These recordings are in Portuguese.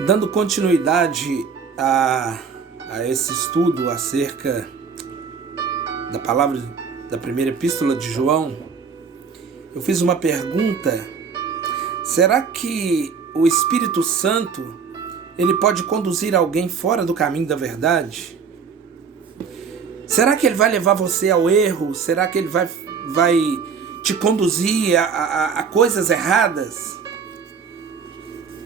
Dando continuidade a esse estudo acerca da palavra da primeira epístola de João, eu fiz uma pergunta: será que o Espírito Santo ele pode conduzir alguém fora do caminho da verdade? Será que ele vai levar você ao erro? Será que ele vai te conduzir a coisas erradas?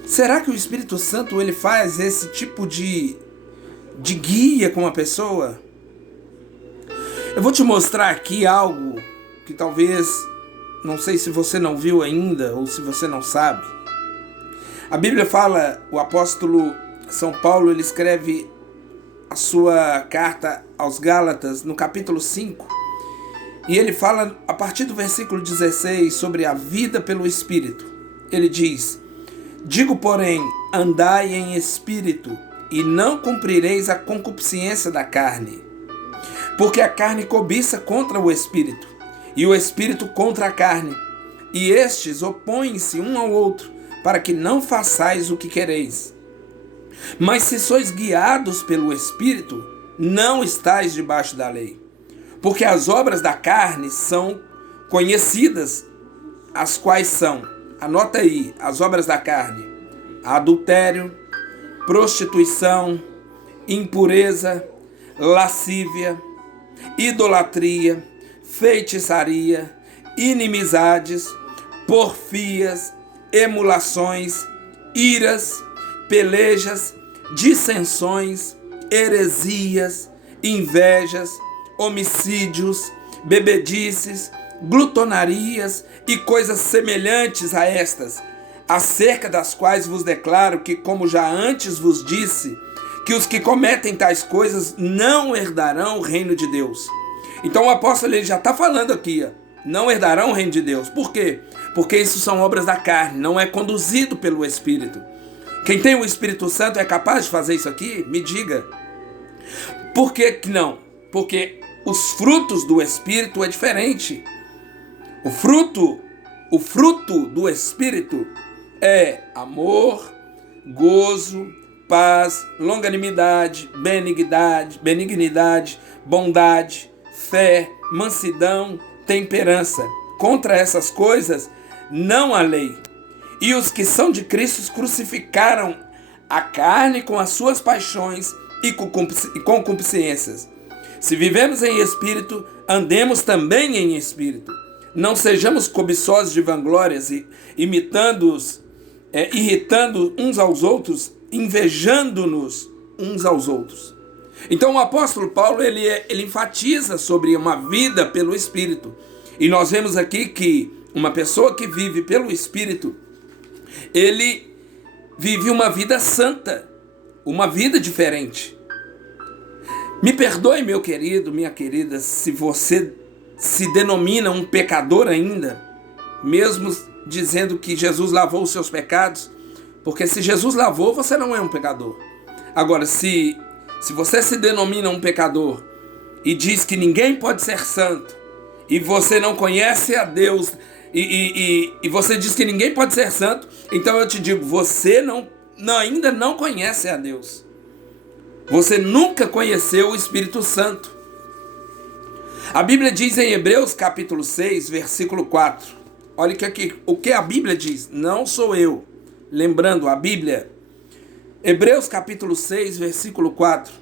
Será que o Espírito Santo ele faz esse tipo de guia com a pessoa? Eu vou te mostrar aqui algo que talvez, não sei se você não viu ainda ou se você não sabe. A Bíblia fala, o apóstolo São Paulo, ele escreve a sua carta aos Gálatas no capítulo 5, e ele fala a partir do versículo 16 sobre a vida pelo Espírito. Ele diz: digo, porém, andai em espírito, e não cumprireis a concupiscência da carne. Porque a carne cobiça contra o espírito, e o espírito contra a carne, e estes opõem-se um ao outro, para que não façais o que quereis. Mas se sois guiados pelo espírito, não estáis debaixo da lei. Porque as obras da carne são conhecidas, as quais são, anota aí, as obras da carne: adultério, prostituição, impureza, lascívia, idolatria, feitiçaria, inimizades, porfias, emulações, iras, pelejas, dissensões, heresias, invejas, homicídios, bebedices, glutonarias e coisas semelhantes a estas, acerca das quais vos declaro que, como já antes vos disse, que os que cometem tais coisas não herdarão o reino de Deus. Então o apóstolo ele já está falando aqui, não herdarão o reino de Deus. Por quê? Porque isso são obras da carne, não é conduzido pelo Espírito. Quem tem o Espírito Santo é capaz de fazer isso aqui? Me diga. Por que não? Porque os frutos do Espírito é diferente. O fruto do Espírito é amor, gozo, paz, longanimidade, benignidade, bondade, fé, mansidão, temperança. Contra essas coisas não há lei. E os que são de Cristo crucificaram a carne com as suas paixões e concupiscências. Se vivemos em espírito, andemos também em espírito. Não sejamos cobiçosos de vanglórias, imitando-os, irritando uns aos outros, invejando-nos uns aos outros. Então o apóstolo Paulo ele enfatiza sobre uma vida pelo Espírito. E nós vemos aqui que uma pessoa que vive pelo Espírito, ele vive uma vida santa, uma vida diferente. Me perdoe, meu querido, minha querida, se você se denomina um pecador ainda, mesmo dizendo que Jesus lavou os seus pecados, porque se Jesus lavou, você não é um pecador. Agora, se você se denomina um pecador e diz que ninguém pode ser santo, e você não conhece a Deus, e você diz que ninguém pode ser santo, então eu te digo, você ainda não conhece a Deus. Você nunca conheceu o Espírito Santo. A Bíblia diz em Hebreus capítulo 6, versículo 4. Olha o que a Bíblia diz, não sou eu. Lembrando, a Bíblia, Hebreus capítulo 6, versículo 4.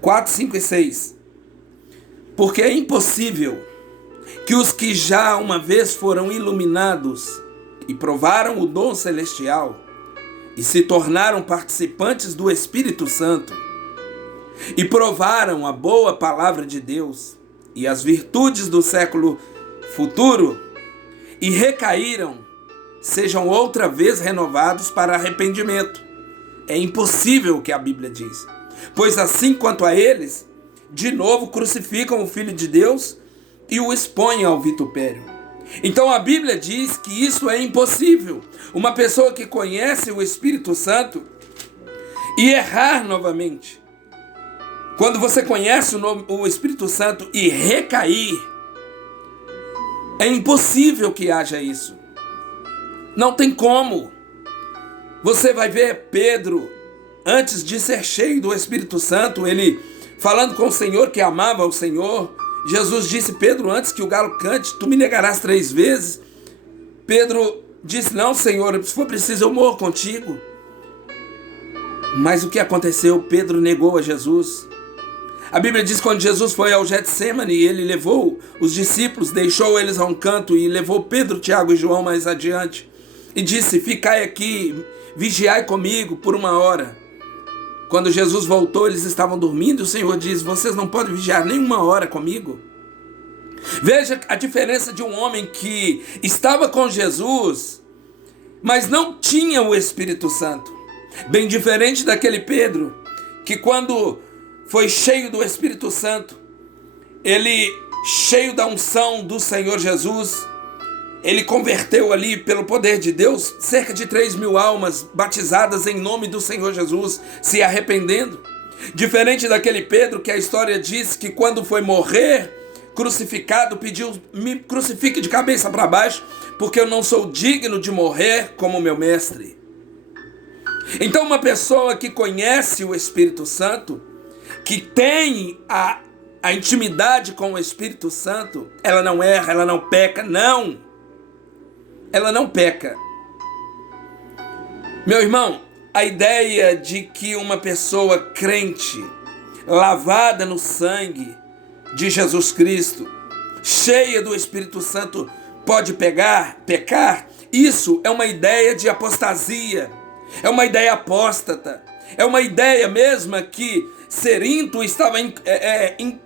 4, 5 e 6. Porque é impossível que os que já uma vez foram iluminados e provaram o dom celestial e se tornaram participantes do Espírito Santo e provaram a boa palavra de Deus e as virtudes do século futuro e recaíram, sejam outra vez renovados para arrependimento. É impossível o que a Bíblia diz. Pois assim quanto a eles, de novo crucificam o Filho de Deus e o expõem ao vitupério. Então a Bíblia diz que isso é impossível. Uma pessoa que conhece o Espírito Santo e errar novamente. Quando você conhece o Espírito Santo e recair, é impossível que haja isso. Não tem como. Você vai ver Pedro, antes de ser cheio do Espírito Santo, ele falando com o Senhor, que amava o Senhor. Jesus disse: Pedro, antes que o galo cante, tu me negarás 3 vezes. Pedro disse: não, Senhor, se for preciso eu morro contigo. Mas o que aconteceu? Pedro negou a Jesus. A Bíblia diz que quando Jesus foi ao Getsêmani, ele levou os discípulos, deixou eles a um canto e levou Pedro, Tiago e João mais adiante. E disse: ficai aqui, vigiai comigo por 1 hora. Quando Jesus voltou, eles estavam dormindo e o Senhor diz: vocês não podem vigiar nem 1 hora comigo? Veja a diferença de um homem que estava com Jesus, mas não tinha o Espírito Santo. Bem diferente daquele Pedro, que quando foi cheio do Espírito Santo, ele, cheio da unção do Senhor Jesus, ele converteu ali, pelo poder de Deus, cerca de 3.000 almas batizadas em nome do Senhor Jesus, se arrependendo. Diferente daquele Pedro que a história diz que quando foi morrer, crucificado, pediu: me crucifique de cabeça para baixo, porque eu não sou digno de morrer como meu mestre. Então uma pessoa que conhece o Espírito Santo, que tem a intimidade com o Espírito Santo, ela não erra, ela não peca, não. Ela não peca. Meu irmão, a ideia de que uma pessoa crente, lavada no sangue de Jesus Cristo, cheia do Espírito Santo, pode pecar, isso é uma ideia de apostasia, é uma ideia apóstata, é uma ideia mesma que Cerinto estava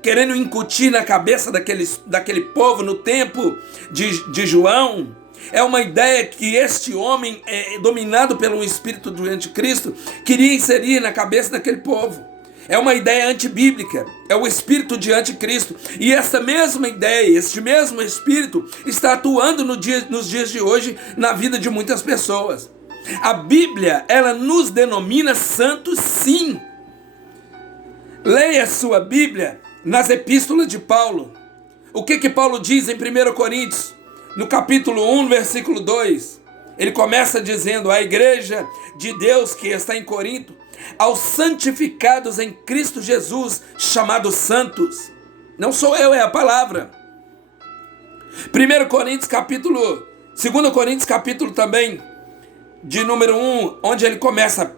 querendo incutir na cabeça daquele povo no tempo de João. É uma ideia que este homem, dominado pelo espírito do anticristo, queria inserir na cabeça daquele povo. É uma ideia antibíblica, é o espírito de anticristo. E essa mesma ideia, este mesmo espírito, está atuando nos dias de hoje na vida de muitas pessoas. A Bíblia, ela nos denomina santos, sim. Leia a sua Bíblia nas epístolas de Paulo. O que Paulo diz em 1 Coríntios? No capítulo 1, versículo 2, ele começa dizendo: a igreja de Deus que está em Corinto, aos santificados em Cristo Jesus, chamados santos. Não sou eu, é a palavra. 2 Coríntios capítulo também, de número 1, onde ele começa: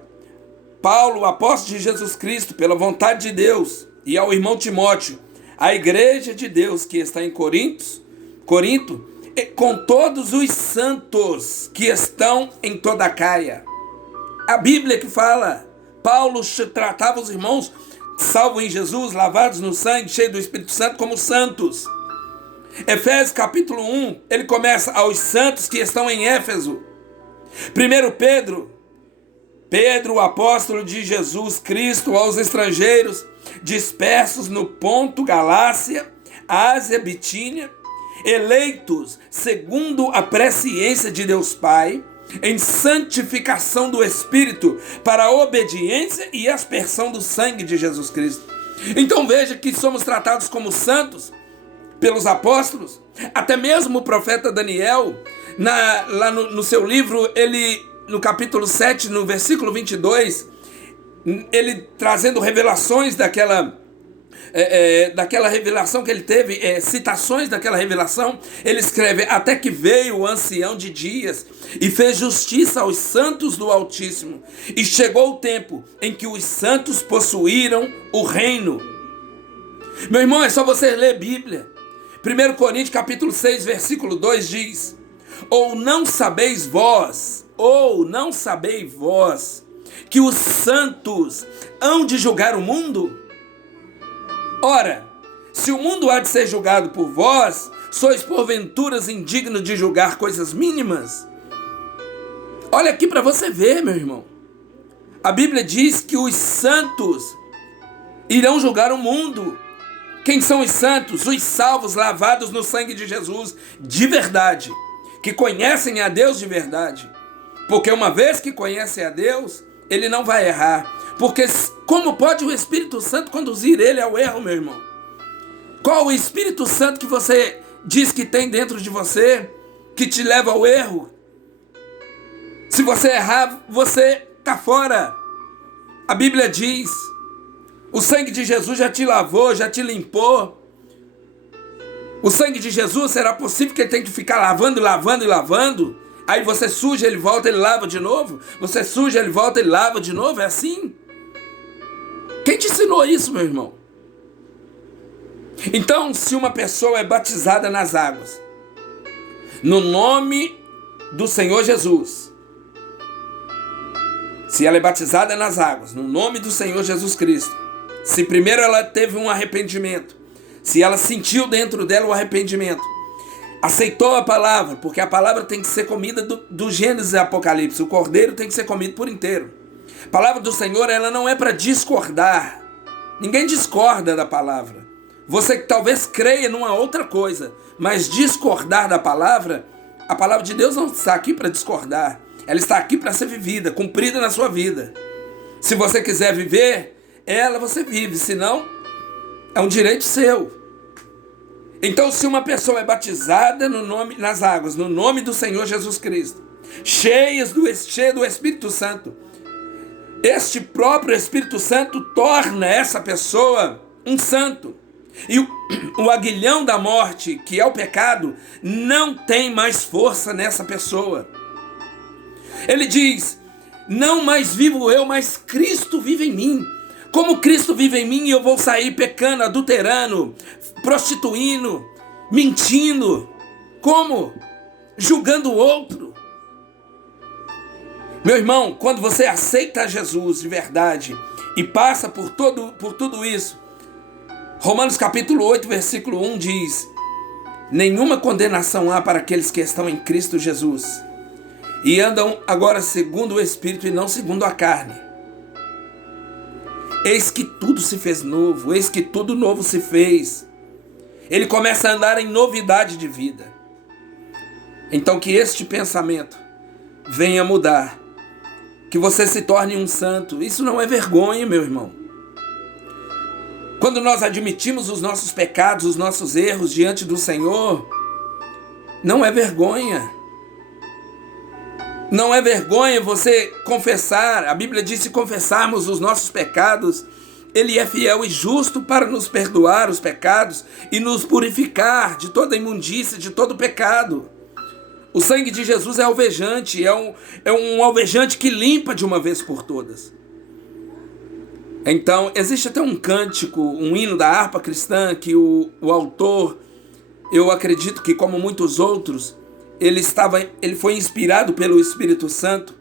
Paulo, apóstolo de Jesus Cristo, pela vontade de Deus, e ao irmão Timóteo, a igreja de Deus que está em Corinto, com todos os santos que estão em toda a Caia. A Bíblia que fala, Paulo tratava os irmãos salvos em Jesus, lavados no sangue, cheios do Espírito Santo, como santos. Efésios capítulo 1, ele começa: aos santos que estão em Éfeso. 1 Pedro, o apóstolo de Jesus Cristo, aos estrangeiros dispersos no Ponto, Galácia, Ásia, Bitínia, eleitos segundo a presciência de Deus Pai, em santificação do Espírito, para a obediência e aspersão do sangue de Jesus Cristo. Então veja que somos tratados como santos pelos apóstolos. Até mesmo o profeta Daniel, lá no seu livro, ele, no capítulo 7, no versículo 22, ele trazendo revelações daquela revelação que ele teve, citações daquela revelação, ele escreve: até que veio o ancião de dias e fez justiça aos santos do Altíssimo, e chegou o tempo em que os santos possuíram o reino. Meu irmão, é só você ler Bíblia. 1 Coríntios capítulo 6, versículo 2 diz: ou não sabeis vós, que os santos hão de julgar o mundo? Ora, se o mundo há de ser julgado por vós, sois porventuras indignos de julgar coisas mínimas? Olha aqui para você ver, meu irmão. A Bíblia diz que os santos irão julgar o mundo. Quem são os santos? Os salvos, lavados no sangue de Jesus, de verdade, que conhecem a Deus de verdade. Porque uma vez que conhece a Deus, ele não vai errar. Porque como pode o Espírito Santo conduzir ele ao erro, meu irmão? Qual o Espírito Santo que você diz que tem dentro de você, que te leva ao erro? Se você errar, você está fora. A Bíblia diz: o sangue de Jesus já te lavou, já te limpou. O sangue de Jesus, será possível que ele tenha que ficar lavando, lavando e lavando? Aí você suja, ele volta, ele lava de novo? Você suja, ele volta, ele lava de novo? É assim? Quem te ensinou isso, meu irmão? Então, se uma pessoa é batizada nas águas, no nome do Senhor Jesus, se ela é batizada nas águas, no nome do Senhor Jesus Cristo, se primeiro ela teve um arrependimento, se ela sentiu dentro dela o arrependimento, aceitou a palavra, porque a palavra tem que ser comida do Gênesis e Apocalipse, o cordeiro tem que ser comido por inteiro. A palavra do Senhor, ela não é para discordar. Ninguém discorda da palavra. Você que talvez creia numa outra coisa, mas discordar da palavra, a palavra de Deus não está aqui para discordar. Ela está aqui para ser vivida, cumprida na sua vida. Se você quiser viver ela, você vive. Se não, é um direito seu. Então, se uma pessoa é batizada nas águas, no nome do Senhor Jesus Cristo, cheia do Espírito Santo, este próprio Espírito Santo torna essa pessoa um santo. E o aguilhão da morte, que é o pecado, não tem mais força nessa pessoa. Ele diz: não mais vivo eu, mas Cristo vive em mim. Como Cristo vive em mim, eu vou sair pecando, adulterando, prostituindo, mentindo. Como? Julgando o outro. Meu irmão, quando você aceita Jesus de verdade e passa por tudo isso, Romanos capítulo 8, versículo 1 diz: nenhuma condenação há para aqueles que estão em Cristo Jesus e andam agora segundo o Espírito e não segundo a carne. Eis que tudo se fez novo, eis que tudo novo se fez. Ele começa a andar em novidade de vida. Então que este pensamento venha mudar, que você se torne um santo. Isso não é vergonha, meu irmão. Quando nós admitimos os nossos pecados, os nossos erros diante do Senhor, não é vergonha. Não é vergonha você confessar. A Bíblia diz: se confessarmos os nossos pecados, Ele é fiel e justo para nos perdoar os pecados e nos purificar de toda imundícia, de todo pecado. O sangue de Jesus é alvejante, é um alvejante que limpa de uma vez por todas. Então, existe até um cântico, um hino da harpa cristã, que o autor, eu acredito que como muitos outros, ele foi inspirado pelo Espírito Santo,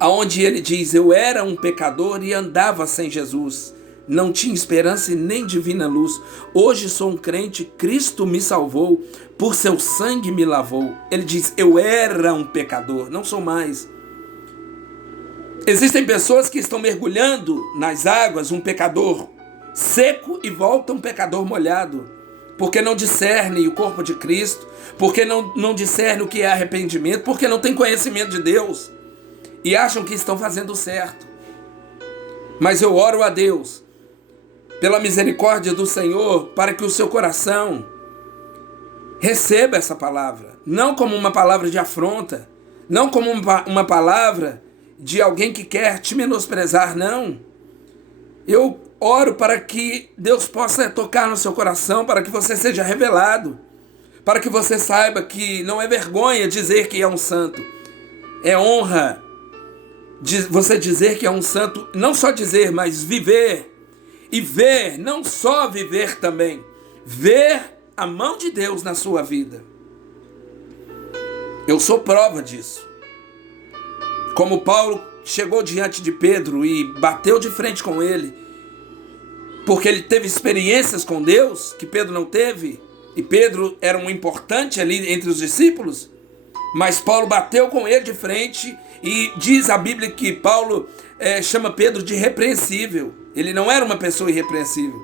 aonde ele diz: eu era um pecador e andava sem Jesus, não tinha esperança e nem divina luz. Hoje sou um crente, Cristo me salvou, por seu sangue me lavou. Ele diz: eu era um pecador, não sou mais. Existem pessoas que estão mergulhando nas águas, um pecador seco, e volta um pecador molhado, porque não discernem o corpo de Cristo, porque não discernem o que é arrependimento, porque não têm conhecimento de Deus e acham que estão fazendo certo. Mas eu oro a Deus, pela misericórdia do Senhor, para que o seu coração receba essa palavra, não como uma palavra de afronta, não como uma palavra de alguém que quer te menosprezar, não. Eu oro para que Deus possa tocar no seu coração, para que você seja revelado, para que você saiba que não é vergonha dizer que é um santo, é honra você dizer que é um santo, não só dizer, mas viver, e ver, não só viver também, ver a mão de Deus na sua vida. Eu sou prova disso. Como Paulo chegou diante de Pedro e bateu de frente com ele, porque ele teve experiências com Deus que Pedro não teve, e Pedro era um importante ali entre os discípulos, mas Paulo bateu com ele de frente, e diz a Bíblia que Paulo chama Pedro de irrepreensível. Ele não era uma pessoa irrepreensível.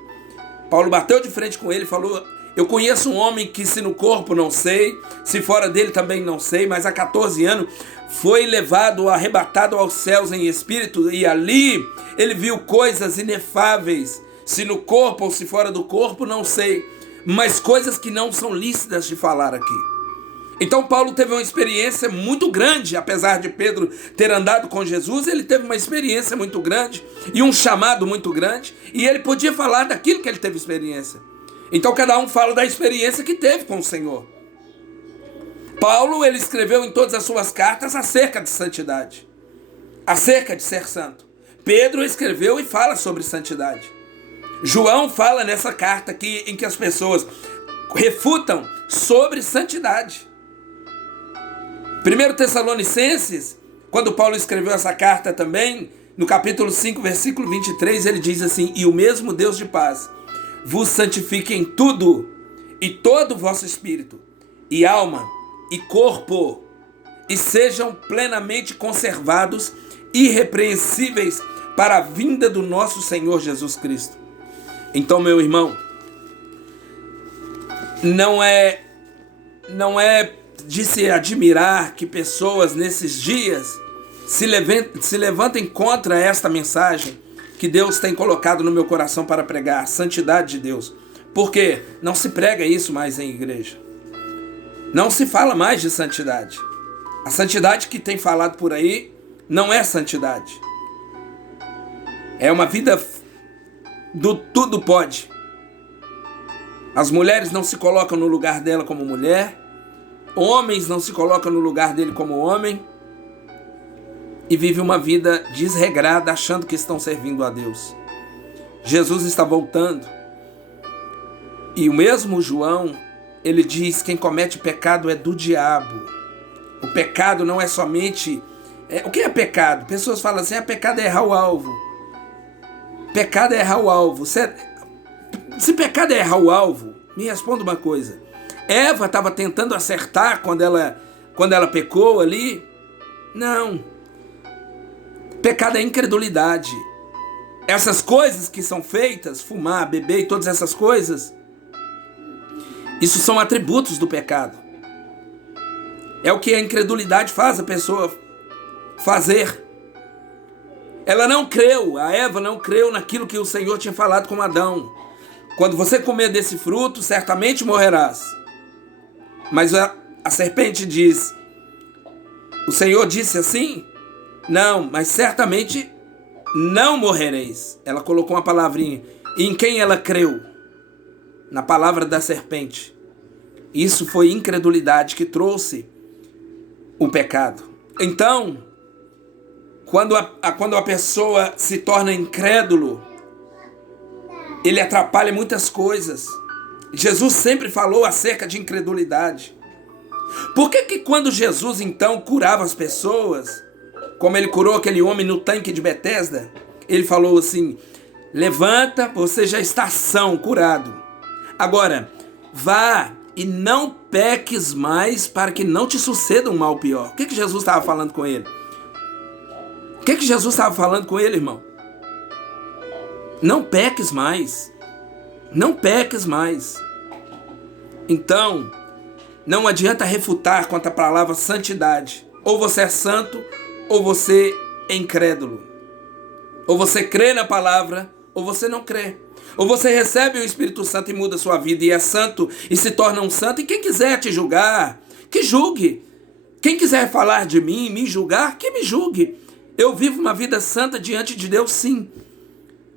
Paulo bateu de frente com ele e falou: eu conheço um homem que, se no corpo não sei, se fora dele também não sei, mas há 14 anos foi levado, arrebatado aos céus em espírito, e ali ele viu coisas inefáveis, se no corpo ou se fora do corpo não sei, mas coisas que não são lícitas de falar aqui. Então Paulo teve uma experiência muito grande, apesar de Pedro ter andado com Jesus, ele teve uma experiência muito grande e um chamado muito grande, e ele podia falar daquilo que ele teve experiência. Então cada um fala da experiência que teve com o Senhor. Paulo, ele escreveu em todas as suas cartas acerca de santidade, acerca de ser santo. Pedro escreveu e fala sobre santidade. João fala nessa carta aqui em que as pessoas refutam sobre santidade. 1 Tessalonicenses, quando Paulo escreveu essa carta também, no capítulo 5, versículo 23, ele diz assim: e o mesmo Deus de paz vos santifique em tudo, e todo o vosso espírito, e alma, e corpo, e sejam plenamente conservados, irrepreensíveis, para a vinda do nosso Senhor Jesus Cristo. Então, meu irmão, não é de se admirar que pessoas nesses dias se levantem contra esta mensagem que Deus tem colocado no meu coração para pregar, a santidade de Deus. Porque não se prega isso mais em igreja. Não se fala mais de santidade. A santidade que tem falado por aí não é santidade. É uma vida do tudo pode. As mulheres não se colocam no lugar dela como mulher. Homens não se colocam no lugar dele como homem. E vivem uma vida desregrada, achando que estão servindo a Deus. Jesus está voltando. E o mesmo João, ele diz: quem comete pecado é do diabo. O pecado não é somente... o que é pecado? Pessoas falam assim: pecado é errar o alvo. Pecado é errar o alvo. Se pecado é errar o alvo, me responda uma coisa. Eva estava tentando acertar quando ela pecou ali? Não. Pecado é incredulidade. Essas coisas que são feitas, fumar, beber e todas essas coisas, isso são atributos do pecado. É o que a incredulidade faz a pessoa fazer. Ela não creu, a Eva não creu naquilo que o Senhor tinha falado com Adão. Quando você comer desse fruto, certamente morrerás. Mas a serpente diz: o Senhor disse assim? Não, mas certamente não morrereis. Ela colocou uma palavrinha. E em quem ela creu? Na palavra da serpente. Isso foi incredulidade que trouxe o pecado. Então, quando a pessoa se torna incrédulo, ele atrapalha muitas coisas. Jesus sempre falou acerca de incredulidade. Por que quando Jesus então curava as pessoas, como ele curou aquele homem no tanque de Betesda, ele falou assim: levanta, você já está são, curado. Agora, vá e não peques mais para que não te suceda um mal pior. O que Jesus estava falando com ele? O que Jesus estava falando com ele, irmão? Não peques mais. Não peques mais. Então, não adianta refutar contra a palavra santidade. Ou você é santo, ou você é incrédulo. Ou você crê na palavra, ou você não crê. Ou você recebe o Espírito Santo e muda a sua vida e é santo e se torna um santo. E quem quiser te julgar, que julgue. Quem quiser falar de mim, me julgar, que me julgue. Eu vivo uma vida santa diante de Deus, sim.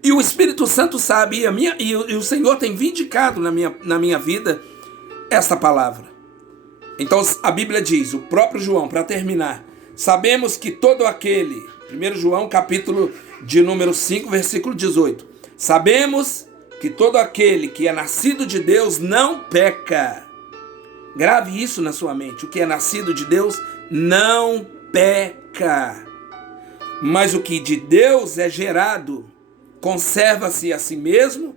E o Espírito Santo sabe, e o Senhor tem vindicado na minha vida esta palavra. Então a Bíblia diz, o próprio João, para terminar: sabemos que todo aquele, 1 João capítulo de número 5, versículo 18. Sabemos que todo aquele que é nascido de Deus não peca. Grave isso na sua mente. O que é nascido de Deus não peca. Mas o que de Deus é gerado conserva-se a si mesmo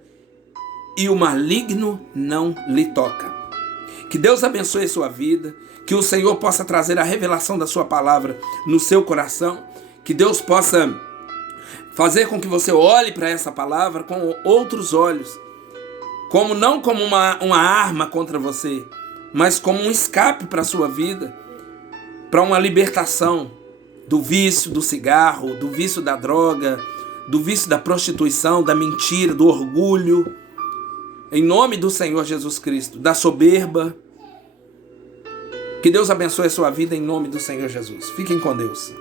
e o maligno não lhe toca. Que Deus abençoe a sua vida, que o Senhor possa trazer a revelação da sua palavra no seu coração, que Deus possa fazer com que você olhe para essa palavra com outros olhos, não como uma arma contra você, mas como um escape para a sua vida, para uma libertação do vício do cigarro, do vício da droga, do vício da prostituição, da mentira, do orgulho, em nome do Senhor Jesus Cristo, da soberba. Que Deus abençoe a sua vida em nome do Senhor Jesus. Fiquem com Deus.